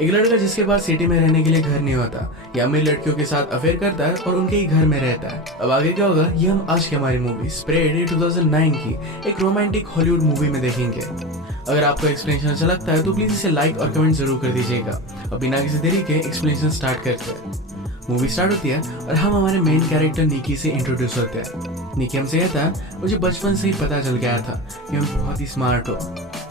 एक लड़का जिसके पास सिटी में रहने के लिए घर नहीं होता, या अमीर लड़कियों के साथ अफेयर करता है और उनके ही घर में रहता है। अब आगे क्या होगा ये हम आज की हमारी मूवी स्प्रेड 2009 की एक रोमांटिक हॉलीवुड मूवी में देखेंगे। अगर आपको एक्सप्लेनेशन अच्छा लगता है तो प्लीज इसे लाइक और कमेंट जरूर कर दीजिएगा। अब बिना किसी देरी के एक्सप्लेनेशन स्टार्ट करते हैं। मूवी स्टार्ट होती है और हम हमारे मेन कैरेक्टर निकी से इंट्रोड्यूस होते हैं। निकी हमसे कहता है मुझे बचपन से ही पता चल गया था कि मैं बहुत ही स्मार्ट हो।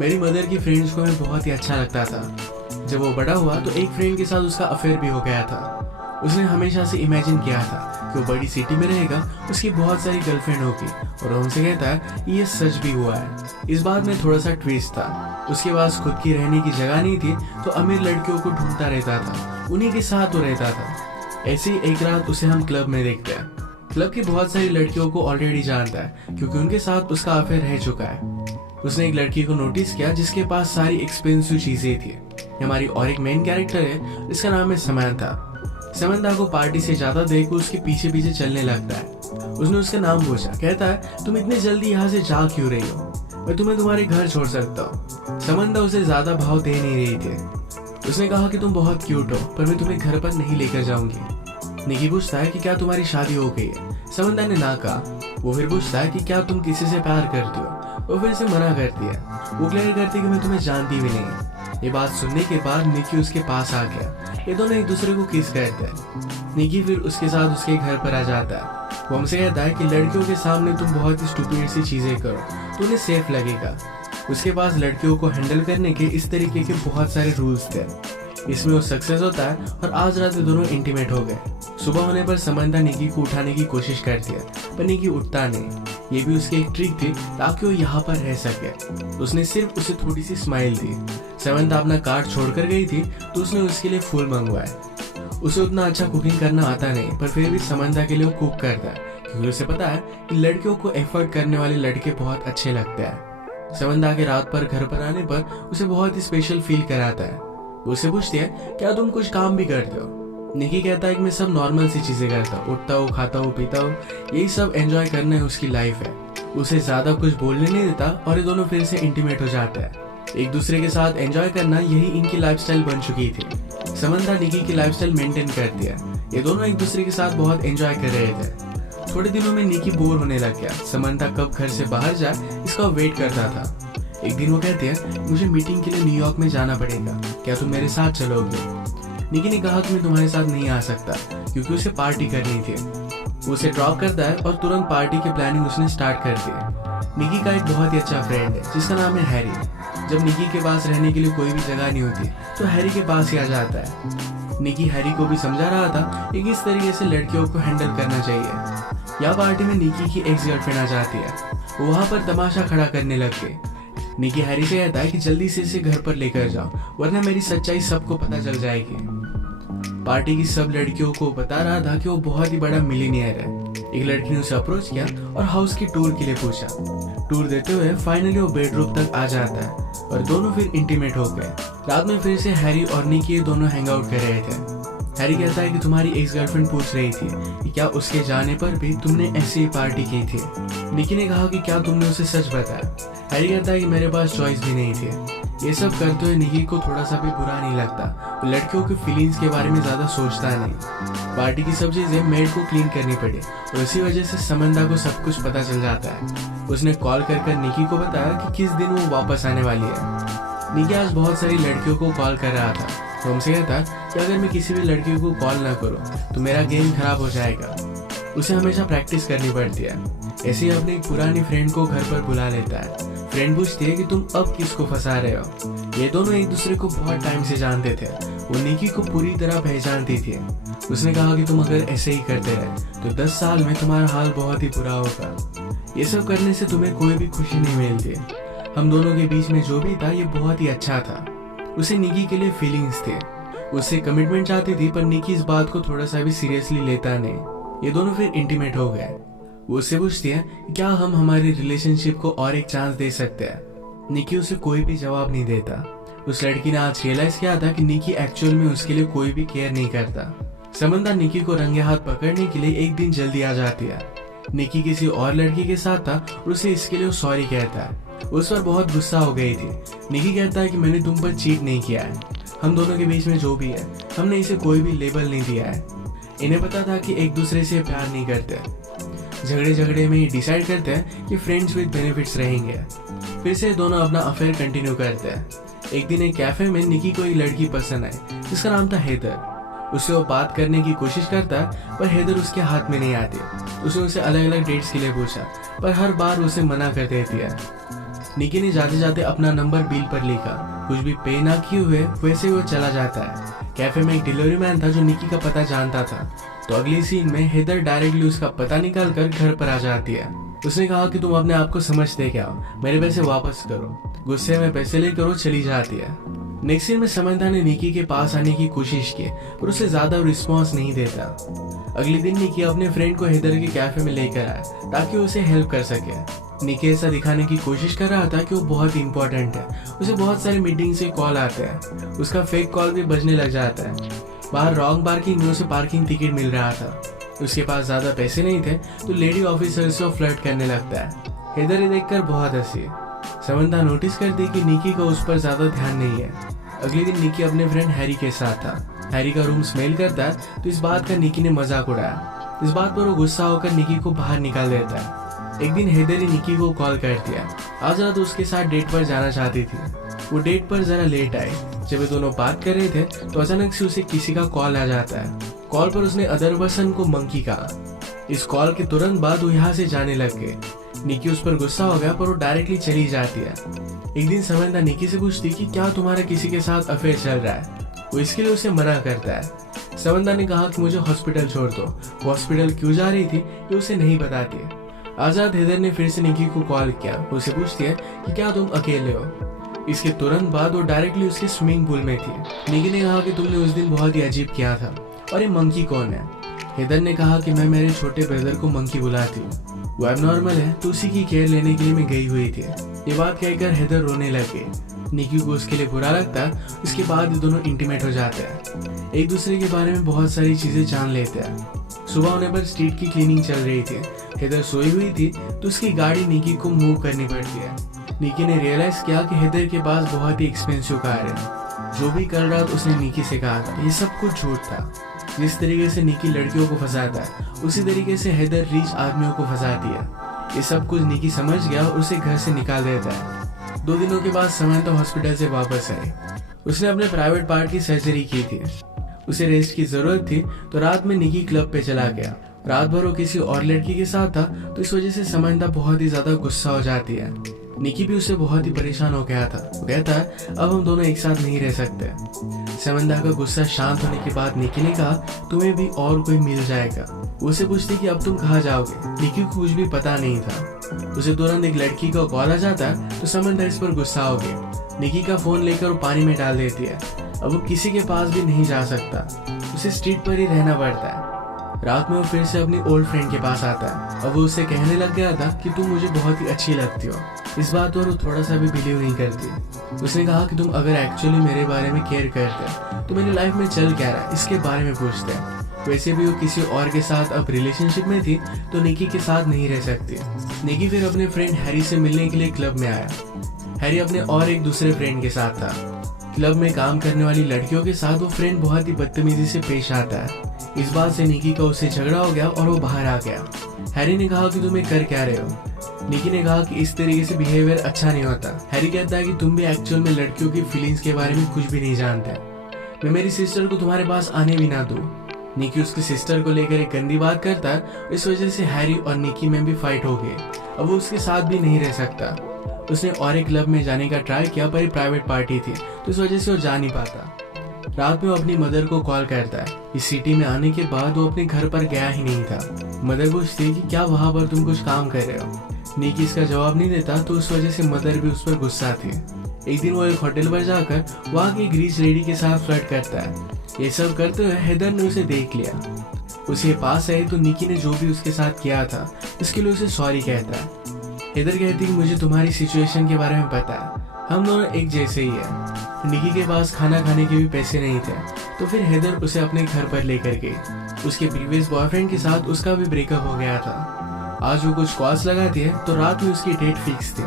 मेरी मदर की फ्रेंड्स को मैं बहुत ही अच्छा लगता था। जब वो बड़ा हुआ तो एक फ्रेंड के साथ उसका अफेयर भी हो गया था। उसने हमेशा से इमेजिन किया था कि वो बड़ी सिटी में रहेगा, उसकी बहुत सारी गर्लफ्रेंड होगी, और वो हमसे कहता है ये सच भी हुआ है। इस बात में थोड़ा सा ट्विस्ट था। उसके पास खुद की रहने की जगह नहीं थी तो अमीर लड़कियों को ढूंढता रहता था, उन्हीं के साथ वो रहता था। ऐसे ही एक रात उसे हम क्लब में देखते हैं। क्लब की बहुत सारी लड़कियों को ऑलरेडी जानता है क्योंकि उनके साथ उसका अफेयर रह चुका है। उसने एक लड़की को नोटिस किया जिसके पास सारी एक्सपेंसिव चीजें थी। हमारी और एक मेन कैरेक्टर है जिसका नाम है समंथा। समंथा को पार्टी से ज्यादा देख उसके पीछे पीछे चलने लगता है। उसने उसका नाम पूछा, कहता है तुम इतनी जल्दी यहाँ से जा क्यों रही हो, मैं तुम्हें तुम्हारे घर छोड़ सकता हूँ। समंथा उसे ज्यादा भाव दे नहीं रही थी। उसने कहा कि तुम बहुत क्यूट हो पर मैं तुम्हें घर पर नहीं लेकर जाऊंगी। निकी पूछता है कि क्या तुम्हारी शादी हो गई है। समंथा ने ना कहा। वो फिर पूछता है कि क्या तुम किसी से प्यार करती हो। वो फिर से मना करती है। वो क्लियर करती है कि मैं तुम्हें जानती भी नहीं। ये बात सुनने के बाद निकी उसके पास आ गया। ये दोनों एक दूसरे को किस करते हैं। निकी फिर उसके साथ उसके घर पर आ जाता है। वो हमसे कहता है कि लड़कियों के सामने तुम बहुत ही स्टूपिड सी चीजें करो तो उन्हें सेफ लगेगा। उसके पास लड़कियों को हैंडल करने के इस तरीके के बहुत सारे रूल्स थे। इसमें वो सक्सेस होता है और आज रात में दोनों इंटीमेट हो गए। सुबह होने पर समंथा निकी को उठाने की कोशिश करती है पर निकी उठता नहीं। ये भी उसकी एक ट्रिक थी ताकि वो यहाँ पर रह सके। उसने सिर्फ उसे थोड़ी सी स्माइल दी। समंथा अपना कार्ड छोड़कर गई थी तो उसने उसके लिए फूल मंगवाए। उसे उतना अच्छा कुकिंग करना आता नहीं पर फिर भी समंथा के लिए वो कुक करता है क्योंकि उसे पता है कि लड़कियों को एफर्ट करने वाले लड़के बहुत अच्छे लगते हैं। समंथा के रात पर घर पर आने पर उसे बहुत ही स्पेशल फील कराता है। उसे पूछती है क्या तुम कुछ काम भी करते हो। निकी कहता है कि मैं सब नॉर्मल सी चीजें करता हूँ, उठता हूँ, खाता हूँ, पीता हूँ, यही सब एंजॉय करना है उसकी लाइफ है। उसे ज्यादा कुछ बोलने नहीं देता और ये दोनों फिर से इंटीमेट हो जाते हैं। एक दूसरे के साथ एंजॉय करना यही इनकी लाइफस्टाइल बन चुकी थी। समंथा निकी की लाइफस्टाइल मेंटेन करती है। ये दोनों एक दूसरे के साथ बहुत एंजॉय कर रहे थे। थोड़े दिनों में निकी बोर होने लग गया। समंथा कब घर से बाहर जाए इसका वेट करता था। एक दिन वो कहते हैं मुझे मीटिंग के लिए न्यूयॉर्क में जाना पड़ेगा, क्या तुम मेरे साथ चलोगे। निकी ने कहा कि मैं तुम्हारे साथ नहीं आ सकता क्योंकि उसे पार्टी करनी थी। वो उसे ड्रॉप करता है और तुरंत पार्टी की प्लानिंग उसने स्टार्ट कर दी। निकी का एक बहुत ही अच्छा फ्रेंड है जिसका नाम है हैरी। जब निकी के पास रहने के लिए कोई भी जगह नहीं होती तो हैरी के पास ही आ जाता है। निकी हैरी को भी समझा रहा था कि किस तरीके से लड़कियों को हैंडल करना चाहिए। यहाँ पार्टी में निकी की एक्स गर्लफ्रेंड आ जाती है। वो वहाँ पर तमाशा खड़ा करने लग गई। निकी हैरी से कहता है कि जल्दी से इसे घर पर लेकर जाओ वरना मेरी सच्चाई सबको पता चल जाएगी। पार्टी की सब लड़कियों को बता रहा था कि वो बहुत ही बड़ा मिलीनियर है। एक लड़की ने उसे अप्रोच किया और हाउस की टूर के लिए पूछा। टूर देते हुए फाइनली वो बेडरूम तक आ जाता है और दोनों फिर इंटीमेट हो गए। रात में फिर से हैरी और निकी दोनों हैंग आउट कर रहे थे। हैरी कहता है कि तुम्हारी एक्स गर्लफ्रेंड पूछ रही थी कि क्या उसके जाने पर भी तुमने ऐसी ही पार्टी की थी। निकी ने कहा कि क्या तुमने उसे सच बताया। हैरी कहता है कि मेरे पास चॉइस भी नहीं थी। ये सब करते हुए निकी को थोड़ा सा भी बुरा नहीं लगता। वो लड़कियों की फीलिंग्स के बारे में ज्यादा सोचता नहीं। पार्टी की सब चीजें मेड को क्लीन करनी पड़ी और इसी वजह से समंथा को सब कुछ पता चल जाता है। उसने कॉल कर निकी को बताया कि किस दिन वो वापस आने वाली है। निकी आज बहुत सारी लड़कियों को कॉल कर रहा था। तो हमसे कहता कि अगर मैं किसी भी लड़की को कॉल ना करूं तो मेरा गेम खराब हो जाएगा। उसे हमेशा प्रैक्टिस करनी पड़ती है। ऐसे ही अपनी पुरानी फ्रेंड को घर पर बुला लेता है। फ्रेंड पूछती है कि तुम अब किसको फंसा रहे हो। ये दोनों एक दूसरे को बहुत टाइम से जानते थे। वो निकी को पूरी तरह पहचानती थी। उसने कहा कि तुम अगर ऐसे ही करते रहे तो 10 साल में तुम्हारा हाल बहुत ही बुरा होगा। ये सब करने से तुम्हें कोई भी खुशी नहीं मिलती। हम दोनों के बीच में जो भी था ये बहुत ही अच्छा था। उसे निकी के लिए फीलिंग्स थे। उससे कमिटमेंट चाहती थी पर निकी इस बात को थोड़ा सा भी सीरियसली लेता नहीं। ये दोनों फिर इंटीमेट हो गए। वो उससे पूछती है क्या हम हमारी रिलेशनशिप को और एक चांस दे सकते हैं। निकी उसे कोई भी जवाब नहीं देता। उस लड़की ने आज रियलाइज किया था कि निकी एक्चुअल में उसके लिए कोई भी केयर नहीं करता। समंथा निकी को रंगे हाथ पकड़ने के लिए एक दिन जल्दी आ जाती है। निकी किसी और लड़की के साथ था और उसे इसके लिए सॉरी कहता है। उस पर बहुत गुस्सा हो गई थी। निकी कहता है कि मैंने तुम पर चीट नहीं किया है, हम दोनों के बीच में जो भी है, हमने इसे कोई भी लेबल नहीं दिया है। इन्हें पता था कि एक दूसरे से प्यार नहीं करते। झगड़े में ही डिसाइड करते हैं कि फ्रेंड्स विद बेनिफिट्स रहेंगे। फिर से दोनों अपना अफेयर कंटिन्यू करते हैं। एक दिन एक कैफे में निकी को एक लड़की पसंद आई जिसका नाम था हेदर। उससे वो बात करने की कोशिश करता है पर हेदर उसके हाथ में नहीं आती। उसने उसे अलग अलग डेट्स के लिए पूछा पर हर बार उसे मना कर देती है। निकी ने जाते जाते अपना नंबर बिल पर लिखा। कुछ भी पे ना किए हुए वैसे वो चला जाता है। कैफे में एक डिलीवरी मैन था जो निकी का पता जानता था। तो अगली सीन में हेदर डायरेक्टली उसका पता निकाल कर घर पर आ जाती है। उसने कहा कि तुम अपने आप को समझते क्या हो, मेरे पैसे वापस करो। गुस्से में पैसे लेकर वो चली जाती है। नेक्स्ट सीन में समंथा ने निकी के पास आने की कोशिश की पर उसे ज्यादा रिस्पॉन्स नहीं देता। अगले दिन निकी अपने फ्रेंड को हेदर के कैफे में लेकर आया ताकि उसे हेल्प कर सके। निकी ऐसा दिखाने की कोशिश कर रहा था कि वो बहुत इंपॉर्टेंट है। उसे बहुत सारे मीटिंग से कॉल आते हैं। उसका फेक कॉल भी बजने लग जाता है। बाहर रॉन्ग पार्किंग में उसे पार्किंग टिकट मिल रहा था। उसके पास ज्यादा पैसे नहीं थे तो लेडी ऑफिसर से फ्लर्ट करने लगता है। हेदर ये देखकर बहुत हंसी। समंथा नोटिस करती कि निकी का उस पर ज्यादा ध्यान नहीं है। अगले दिन निकी अपने फ्रेंड हैरी के साथ था। हैरी का रूम स्मेल करता है तो इस बात का निकी ने मजाक उड़ाया। इस बात पर वो गुस्सा होकर निकी को बाहर निकाल देता है। एक दिन हेदर ने निकी को कॉल कर दिया। आज रात उसके साथ डेट पर जाना चाहती थी। वो डेट पर जरा लेट आई। जब वे दोनों बात कर रहे थे तो अचानक से उसे किसी का कॉल आ जाता है। कॉल पर उसने अदर पर्सन को मंकी कहा। इस कॉल के तुरंत बाद वो यहाँ से जाने लग गए। निकी उस पर गुस्सा हो गया पर वो डायरेक्टली चली जाती है। एक दिन समंथा निकी से पूछती कि क्या तुम्हारा किसी के साथ अफेयर चल रहा है। वो इसके लिए उसे मना करता है। समंथा ने कहा कि मुझे हॉस्पिटल छोड़ दो। वो हॉस्पिटल क्यों जा रही थी ये उसे नहीं बताती। आजाद हेदर ने फिर से निकी को कॉल किया। वो उसे पूछती है कि क्या तुम अकेले हो। इसके तुरंत बाद वो डायरेक्टली उसके स्विमिंग पूल में थी। निकी ने कहा कि तुमने उस दिन बहुत ही अजीब किया था और ये मंकी कौन है। हेदर ने कहा कि मैं मेरे छोटे ब्रदर को मंकी बुलाती हूँ। वो एबनॉर्मल है तो उसी की केयर लेने के लिए मैं गई हुई थी। ये बात कहकर हेदर रोने लगे। निकी को उसके लिए बुरा लगता है। इसके बाद ये दोनों इंटीमेट हो जाते हैं। एक दूसरे के बारे में बहुत सारी चीजें जान लेते हैं। सुबह होने पर स्ट्रीट की क्लीनिंग चल रही थी। हेदर सोई हुई थी तो उसकी गाड़ी निकी को मूव करनी पड़ती है। निकी ने रियलाइज किया कि हेदर के पास बहुत ही एक्सपेंसिव कार है। जो भी कल रात उसने निकी से कहा था ये सब कुछ झूठ था। जिस तरीके से निकी लड़कियों को फंसाता है उसी तरीके से हेदर रिच आदमियों को फंसाती है। ये सब कुछ निकी समझ गया और उसे घर से निकाल देता है। 2 दिनों के बाद समंथा हॉस्पिटल से वापस आई। उसने अपने प्राइवेट पार्ट की सर्जरी की थी। उसे रेस्ट की जरूरत थी तो रात में निकी क्लब पे चला गया। रात भर वो किसी और लड़की के साथ था तो इस वजह से समंथा बहुत ही ज्यादा गुस्सा हो जाती है। निकी भी उससे बहुत ही परेशान हो गया था। वो कहता है अब हम दोनों एक साथ नहीं रह सकते। समंथा का गुस्सा शांत होने के बाद निकी ने कहा तुम्हें भी और कोई मिल जाएगा। उसे पूछती कि अब तुम कहाँ जाओगे। निकी को कुछ भी पता नहीं था। उसे तुरंत एक लड़की का कॉल आ जाता है तो समंथा इस पर गुस्सा हो गई। निकी का फोन लेकर वो पानी में डाल देती है। अब वो किसी के पास भी नहीं जा सकता। उसे स्ट्रीट पर ही रहना पड़ता है। रात में वो फिर से अपनी ओल्ड फ्रेंड के पास आता है। अब वो उसे कहने लग गया था कि तुम मुझे बहुत ही अच्छी लगती हो। इस बात पर वो थोड़ा सा भी बिलीव नहीं करती। उसने कहा कि तुम अगर एक्चुअली मेरे बारे में केयर करते तो मेरी लाइफ में चल क्या रहा है इसके बारे में पूछते। वैसे भी वो किसी और के साथ अब रिलेशनशिप में थी तो निकी के साथ नहीं रह सकती। निकी फिर अपने फ्रेंड हैरी से मिलने के लिए क्लब में आया। हैरी अपने और एक दूसरे फ्रेंड के साथ था। क्लब में काम करने वाली लड़कियों के साथ वो फ्रेंड बहुत ही बदतमीजी से पेश आता है। इस बात से निकी का उससे झगड़ा हो गया और वो बाहर आ गया। हैरी ने कहा कि तुम कर क्या रहे हो। निकी ने कहा कि इस तरीके से बिहेवियर अच्छा नहीं होता। हैरी कहता है कि तुम भी एक्चुअल में लड़कियों की फीलिंग्स के बारे में कुछ भी नहीं जानते। मैं मेरी सिस्टर को तुम्हारे पास आने भी ना दूं। निकी उसकी सिस्टर को लेकर एक गंदी बात करता है। इस वजह से हैरी और निकी में भी फाइट हो गई। अब वो उसके साथ भी नहीं रह सकता। उसने और एक क्लब में जाने का ट्राई किया पर प्राइवेट पार्टी थी तो इस वजह से वो जा नहीं पाता। रात में वो अपनी मदर को कॉल करता है। इस सिटी में आने के बाद वो अपने घर पर गया ही नहीं था। मदर पूछती है कि क्या वहाँ पर तुम कुछ काम कर रहे हो। निकी इसका जवाब नहीं देता तो उस वजह से मदर भी उस पर गुस्सा थी। एक दिन वो एक होटल पर जाकर वहाँ की ग्रीस लेडी के साथ फ्लर्ट करता है। ये सब करते हुए हेदर ने उसे देख लिया। उसके पास आई तो निकी ने जो भी उसके साथ किया था इसके लिए उसे सॉरी कहता है। हेदर कहती कि मुझे तुम्हारी सिचुएशन के बारे में पता है। हम दोनों एक जैसे ही है। निकी के पास खाना खाने के भी पैसे नहीं थे तो फिर हेदर उसे अपने घर पर लेकर गई। उसके प्रीवियस बॉयफ्रेंड के साथ उसका भी ब्रेकअप हो गया था। आज वो कुछ कॉल्स लगाती है तो रात में उसकी डेट फिक्स थी।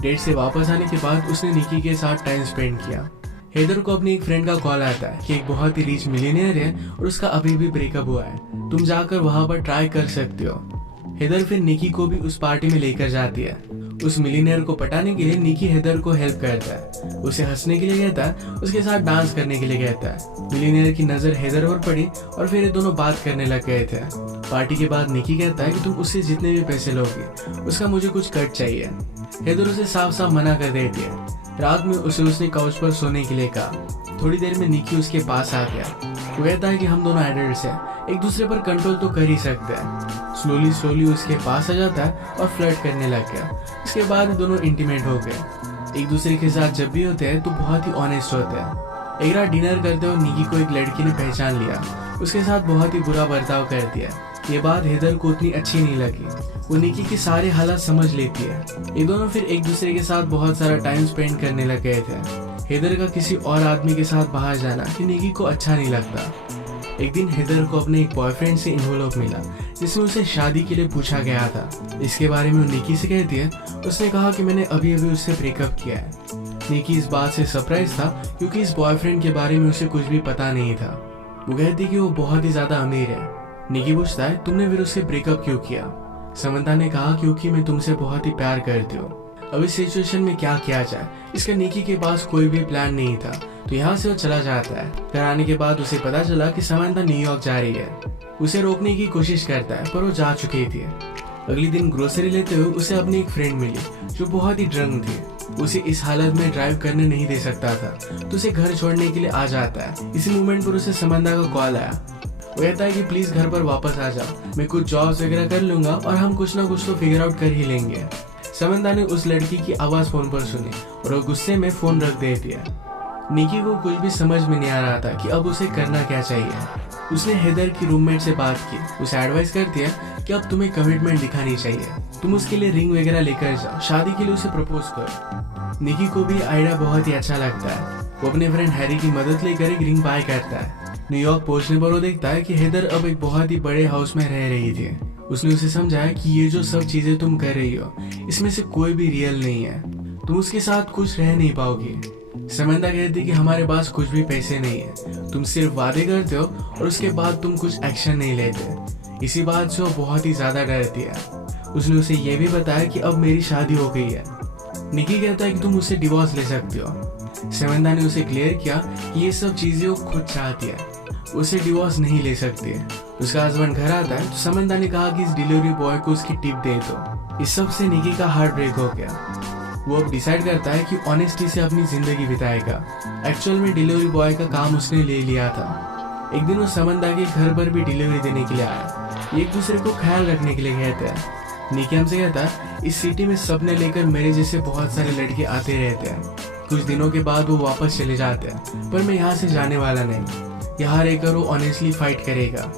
डेट से वापस आने के बाद उसने निकी के साथ टाइम स्पेंड किया। हेदर को अपनी एक फ्रेंड का कॉल आता है कि एक बहुत ही रिच मिलियनेयर है और उसका अभी भी ब्रेकअप हुआ है, तुम जाकर वहां पर ट्राई कर सकते हो। हेदर फिर निकी को भी उस पार्टी में लेकर जाती है। उस मिलियनेयर को पटाने के लिए निकी हेदर को हेल्प करता है, उसे हंसने के लिए कहता है, उसके साथ डांस करने के लिए कहता है। मिलियनेयर की नजर हेदर पर पड़ी और फिर ये दोनों बात करने लग गए थे। पार्टी के बाद निकी कहता है कि तुम उससे जितने भी पैसे लोगे उसका मुझे कुछ कट चाहिए। हेदर उसे साफ साफ मना कर देती है। रात में उसने काउच पर सोने के लिए कहा। थोड़ी देर में निकी उसके पास आ गया। वो कहता है कि हम दोनों एडल्ट्स हैं, एक दूसरे पर कंट्रोल तो कर ही सकते हैं। स्लोली उसके पास आ जाता है और फ्लर्ट करने लग गया। इसके बाद दोनों इंटीमेट हो गए। एक दूसरे के साथ जब भी होते हैं तो बहुत ही ऑनेस्ट होते हैं। एक रात डिनर करते हुए निकी को एक लड़की ने पहचान लिया, उसके साथ बहुत ही बुरा बर्ताव कर दिया। ये बात हेदर को उतनी अच्छी नहीं लगी। वो निकी के सारे हालात समझ लेती है। ये दोनों फिर एक दूसरे के साथ बहुत सारा टाइम स्पेंड करने लग गए थे। हेदर का किसी और आदमी के साथ बाहर जाना कि निकी को अच्छा नहीं लगता। एक दिन हेदर को अपने एक बॉयफ्रेंड से इन्वॉल्व मिला जिसमें उसे शादी के लिए पूछा गया था। इसके बारे में वो निकी से कहती है, उसने कहा कि मैंने अभी उससे ब्रेकअप किया है। निकी इस बात से सरप्राइज था क्योंकि इस बॉयफ्रेंड के बारे में उसे कुछ भी पता नहीं था। वो कहती कि वो बहुत ही ज्यादा अमीर है। निकी पूछता है, तुमने फिर उससे ब्रेकअप क्यों किया? समंता ने कहा, क्योंकि मैं तुमसे बहुत ही प्यार करती हूँ। अब इस सिचुएशन में क्या किया जाए, इसका निकी के पास कोई भी प्लान नहीं था, तो यहाँ से वो चला जाता है। घर आने के बाद उसे पता चला कि समंता न्यूयॉर्क जा रही है। उसे रोकने की कोशिश करता है पर वो जा चुकी थी। अगले दिन ग्रोसरी लेते हुए उसे अपनी एक फ्रेंड मिली जो बहुत ही ड्रंक थी। उसे इस हालत में ड्राइव करने नहीं दे सकता था, तो उसे घर छोड़ने के लिए आ जाता है। इसी मोमेंट पर उसे समंता का कॉल आया। वो कहता है कि प्लीज घर पर वापस आ जाओ, मैं कुछ जॉब्स वगैरह कर लूंगा और हम कुछ ना कुछ तो फिगर आउट कर ही लेंगे। समंता ने उस लड़की की आवाज फोन पर सुनी और वो गुस्से में फोन रख दे दिया। निकी को कुछ भी समझ में नहीं आ रहा था कि अब उसे करना क्या चाहिए। उसने हेदर की रूममेट से बात की। उसे एडवाइस करती है कि अब तुम्हें कमिटमेंट दिखानी चाहिए, तुम उसके लिए रिंग वगैरह लेकर जाओ, शादी के लिए उसे प्रपोज करो। निकी को भी आइडिया बहुत ही अच्छा लगता है। वो अपने फ्रेंड हैरी की मदद लेकर एक रिंग बाय करता है। न्यूयॉर्क पहुंचने पर वो देखता है कि हेदर अब एक बहुत ही बड़े हाउस में रह रही थी। उसने उसे समझाया कि ये जो सब चीजें तुम कर रही हो इसमें से कोई भी रियल नहीं है, तुम उसके साथ खुश रह नहीं पाओगी। समंता कहती कि हमारे पास कुछ भी पैसे नहीं है, तुम सिर्फ वादे करते हो और उसके बाद तुम कुछ एक्शन नहीं लेते। इसी बात से वो बहुत ही ज्यादा डरती है। उसने उसे ये भी बताया कि अब मेरी शादी हो गई है। निकी कहता है कि तुम उससे डिवोर्स ले सकते हो। समंता ने उसे क्लियर किया कि ये सब चीजें वो खुद चाहती है, उसे डिवोर्स नहीं ले सकती है। उसका हस्बैंड घर आता है तो समंता ने कहा कि इस डिलीवरी बॉय को उसकी टिप दे दो। इस सब से निकी का हार्ट ब्रेक हो गया। वो अब डिसाइड करता है कि ऑनेस्टी से अपनी जिंदगी बिताएगा। एक्चुअल में डिलीवरी बॉय का काम उसने ले लिया था। एक दिन वो समंता के घर पर भी डिलीवरी देने के लिए आया। एक दूसरे को ख्याल रखने के लिए कहते हैं। निकी हमसे कहता है, इस सिटी में सबने लेकर मेरे जैसे बहुत सारे लड़के आते रहते हैं। कुछ दिनों के बाद वो वापस चले जाते हैं, पर मैं यहाँ से जाने वाला नहीं। यहाँ रहकर वो ऑनेस्टली फाइट करेगा।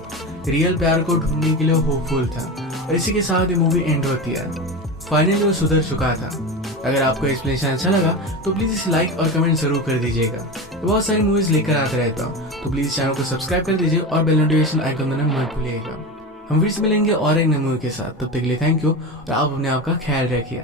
रियल प्यार को ढूंढने के लिए होपफुल था और इसी के साथ ये मूवी एंड होती है। फाइनली वो सुधर चुका था। अगर आपको एक्सप्लेनेशन अच्छा लगा तो प्लीज इसे लाइक और कमेंट जरूर कर दीजिएगा। बहुत सारी मूवीज लेकर आते रहता हूँ, तो प्लीज चैनल को सब्सक्राइब कर दीजिए और बेल नोटिफिकेशन आइकन दबाना मत भूलिएगा। हम फिर से मिलेंगे और एक नई मूवी के साथ। तब तक के लिए थैंक यू और आप अपने आप का ख्याल रखिए।